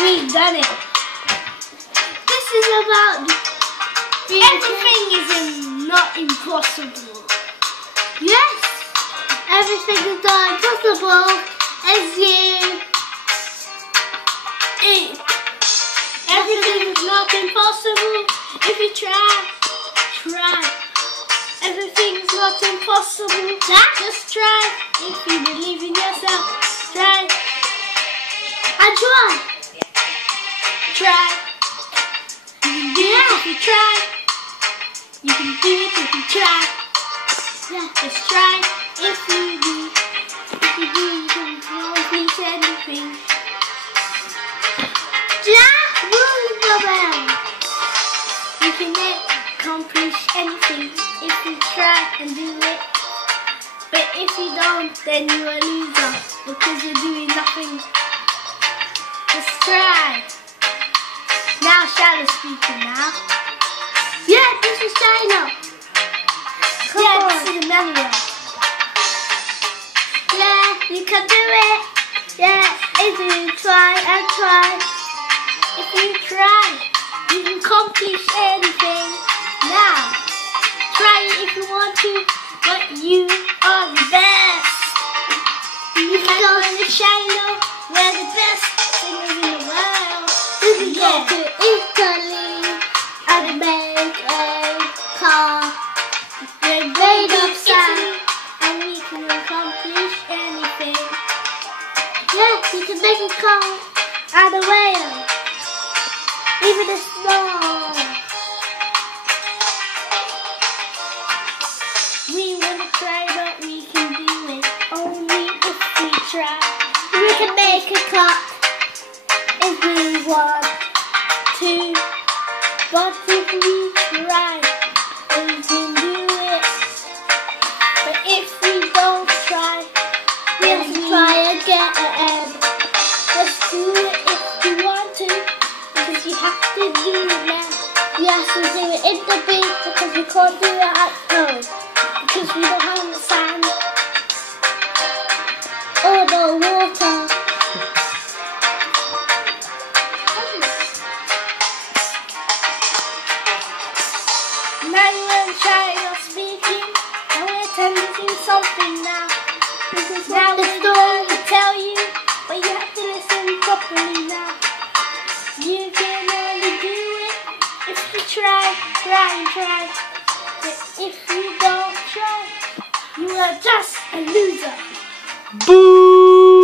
We've done it. This is about everything is not impossible. Yes, everything is not impossible as you. Everything is not impossible if you try. Everything's not impossible. Just try. If you believe in yourself, try. And try. Try. You can do it if you try. You can do it if you try. Yeah, just try. If you do, you can accomplish anything. You can accomplish anything if you try and do it. But if you don't, then you're a loser because you're doing nothing. Just try. Now Shadow speaking now. Yeah, this is China. This is another one. Yeah, you can do it. Yeah, if you try and try. If you try, you can accomplish anything. Now, try it if you want to, but you are the best. You can go in the China, we're the best singers in the world. We can go to Italy and make a car. We're made of sand, and we can accomplish anything. Yeah, you can make a car out of whale. Even the snow. We wanna try, but we can do it only if we try. We can make a cut if we want to, but if we try, we can do it. But if we don't try, we have to try again. Let's do it if you want to. You have to do it now. You have to do it in the beach because we can't do it at home. Because we don't have the sand or the water. Now you're China speaking and we're telling you something now. Now we're going to tell you, but you have to listen properly now. You can only do it if you try. But if you don't try, you are just a loser. Boo!